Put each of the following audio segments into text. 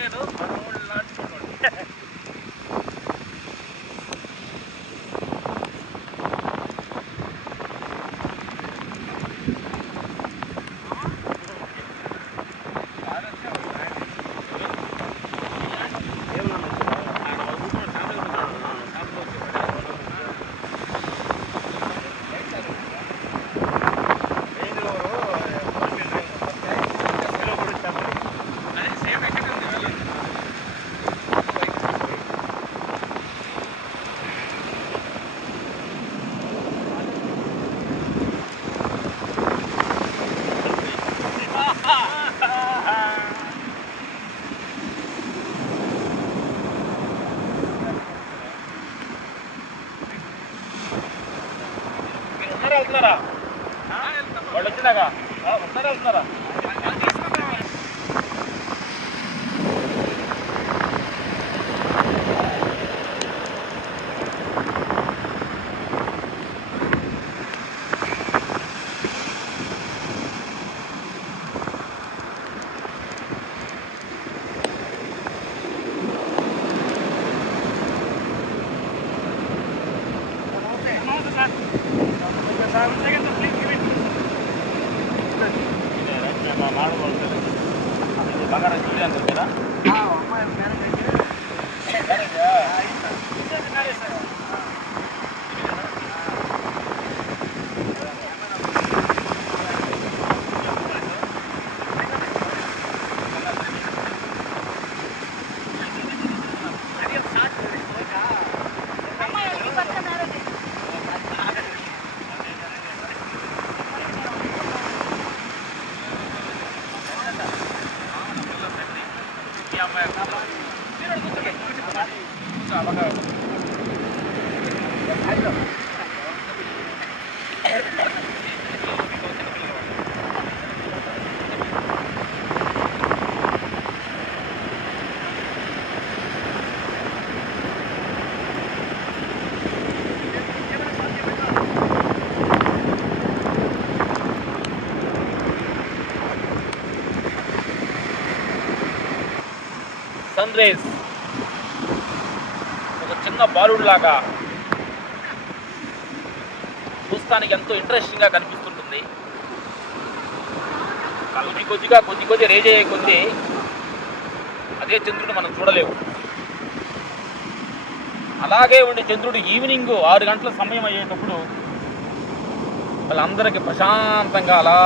లేదు వెళ్తున్నారా? వాళ్ళు వచ్చినాక? ఆ, Simon, take it. సన్ రేస్ ఒక చిన్న బాలుడు లాగా చూస్తానికి ఎంతో ఇంట్రెస్టింగ్గా కనిపిస్తుంటుంది. కొద్ది కొద్దిగా కొద్ది కొద్ది రేజ్ అయ్యే కొద్దీ అదే చంద్రుడు మనం చూడలేము. అలాగే ఉండే చంద్రుడు ఈవినింగ్ ఆరు గంటల సమయం అయ్యేటప్పుడు వాళ్ళందరికీ ప్రశాంతంగా అలా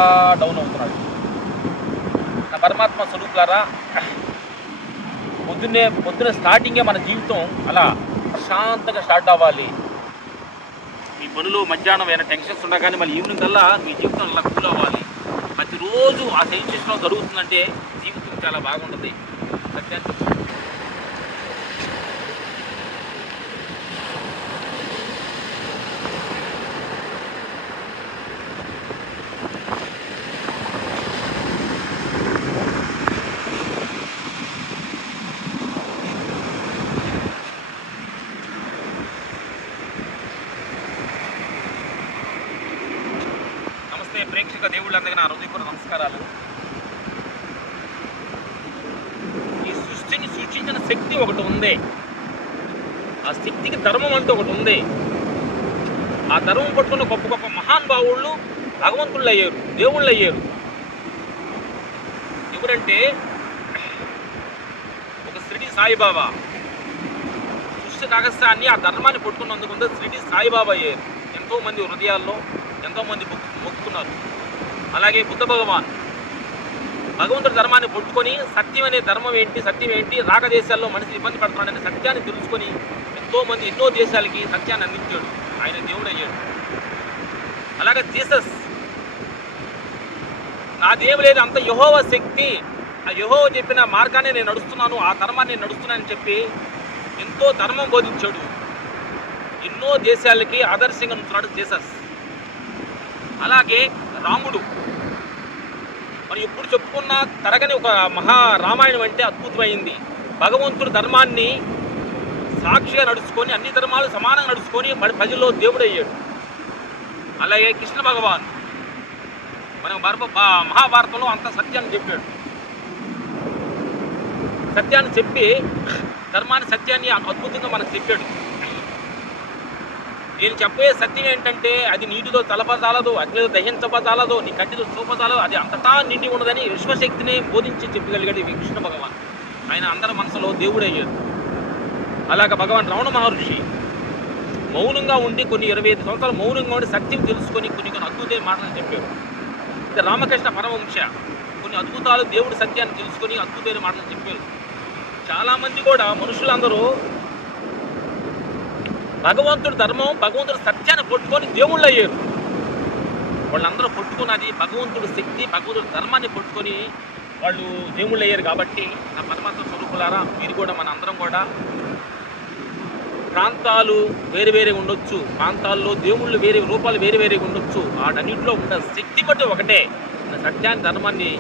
డౌన్ అవుతున్నాడు. నా పరమాత్మ స్వరూపులారా పొద్దున్నే పొద్దున స్టార్టింగే మన జీవితం అలా ప్రశాంతంగా స్టార్ట్ అవ్వాలి. పనులు మధ్యాహ్నం ఏమైనా టెన్షన్స్ ఉన్నా కానీ మళ్ళీ ఈవినింగ్ కల్లా మీ జీవితం అలా కూల్ అవ్వాలి. ప్రతిరోజు ఆ సెన్సేషన్ జరుగుతుందంటే జీవితం చాలా బాగుంటుంది. సత్యాన్ని చూసే ప్రేక్షక దేవుళ్ళందరికీ నా హృదయపూర్వ నమస్కారాలు. ఈ సృష్టిని సృష్టించిన శక్తి ఒకటి ఉంది. ఆ శక్తికి ధర్మం అంటూ ఒకటి ఉంది. ఆ ధర్మం పట్టుకున్న గొప్ప గొప్ప మహానుభావుళ్ళు భగవంతుళ్ళు అయ్యారు దేవుళ్ళు అయ్యారు. ఎవరంటే ఒక శ్రీడి సాయిబాబా. సృష్టి రహస్యాన్ని ఆ ధర్మాన్ని పట్టుకున్నందుకు ఉంది శ్రీడి సాయిబాబా అయ్యారు. ఎంతో మంది హృదయాల్లో ఎంతోమంది మొక్కుతున్నారు. అలాగే బుద్ధ భగవాన్ భగవంతుడి ధర్మాన్ని పుట్టుకొని సత్యం అనే ధర్మం ఏంటి సత్యం ఏంటి రాగదేశాల్లో మనిషి ఇబ్బంది పడుతున్నాడనే సత్యాన్ని తెలుసుకొని ఎంతోమంది ఎన్నో దేశాలకి సత్యాన్ని అందించాడు. ఆయన దేవుడు అయ్యాడు అలాగే జీసస్ నాదేం లేదు అంత యహోవ శక్తి ఆ యహోవ చెప్పిన మార్గాన్ని నేను నడుస్తున్నాను ఆ ధర్మాన్ని నేను నడుస్తున్నానని చెప్పి ఎంతో ధర్మం బోధించాడు. ఎన్నో దేశాలకి ఆదర్శంగా ఉంటున్నాడు జీసస్. అలాగే రాముడు. మరి ఎప్పుడు చెప్పుకున్న తరగని ఒక మహా రామాయణం అంటే అద్భుతమైంది. భగవంతుడు ధర్మాన్ని సాక్షిగా నడుచుకొని అన్ని ధర్మాలు సమానంగా నడుచుకొని మరి ప్రజల్లో దేవుడయ్యాడు. అలాగే కృష్ణ భగవాన్. మన భర్మ మహాభారతంలో అంత సత్యాన్ని చెప్పాడు. సత్యాన్ని చెప్పి ధర్మాన్ని సత్యాన్ని అద్భుతంగా మనకు చెప్పాడు. నేను చెప్పే సత్యం ఏంటంటే అది నీటితో తలపజాలదు అగ్నితో దహించపజాలదు నీ కంటితో చూపజాలదు అది అంతటా నిండి ఉండదని విశ్వశక్తిని బోధించి చెప్పగలిగాడు ఈ కృష్ణ భగవాన్. ఆయన అందరి మనసులో దేవుడు అయ్యాడు. అలాగ భగవాన్ రమణ మహర్షి మౌనంగా ఉండి కొన్ని ఇరవై ఐదు సంవత్సరాలు మౌనంగా ఉండి సత్యం తెలుసుకొని కొన్ని కొన్ని అద్భుతమైన మాటలు చెప్పారు ఇది రామకృష్ణ పరమవంశ కొన్ని అద్భుతాలు దేవుడి సత్యాన్ని తెలుసుకొని అద్భుతమైన మాటలు చెప్పారు చాలామంది కూడా మనుషులందరూ భగవంతుడు ధర్మం భగవంతుడు సత్యాన్ని పట్టుకొని దేవుళ్ళు అయ్యారు. వాళ్ళందరూ పట్టుకున్నది భగవంతుడు శక్తి భగవంతుడు ధర్మాన్ని పట్టుకొని వాళ్ళు దేవుళ్ళు అయ్యారు కాబట్టి నా పరమాత్మ స్వరూపులారా మీరు కూడా మన అందరం కూడా ప్రాంతాలు వేరు వేరే ఉండొచ్చు ప్రాంతాల్లో దేవుళ్ళు వేరే రూపాలు వేరు వేరే ఉండొచ్చు వాటన్నింటిలో ఉన్న శక్తి బట్టి ఒకటే. సత్యాన్ని ధర్మాన్ని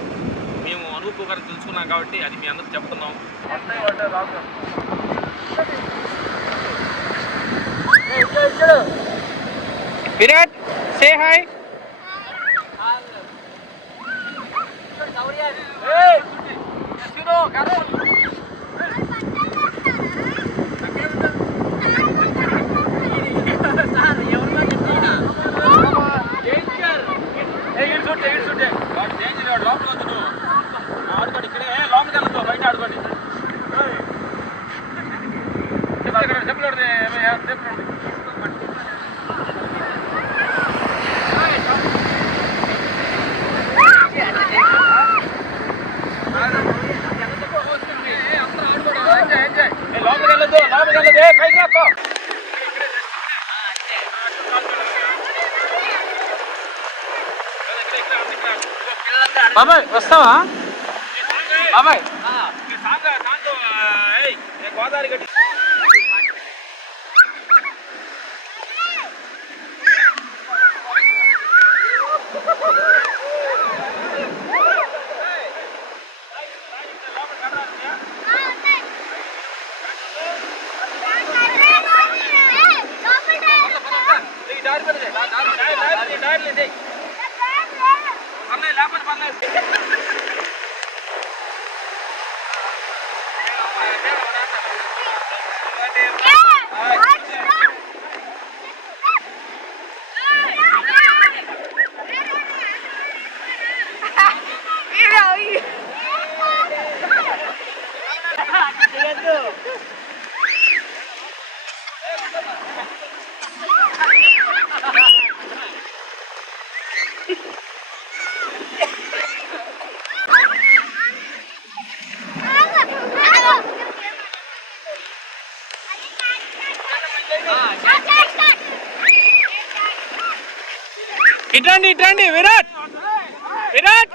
మేము అనుభవకరం తెలుసుకున్నాం కాబట్టి అది మీ అందరూ చెప్తున్నాం. విరాట్ సే హాయ్ ఆడుకోండి బాబాయ్ వస్తావా? బాబాయ్. గోదావరి గట్టి లేకపోతే పర్లేదు ఇట్రండి ఇట్రండి విరాట్! విరాట్!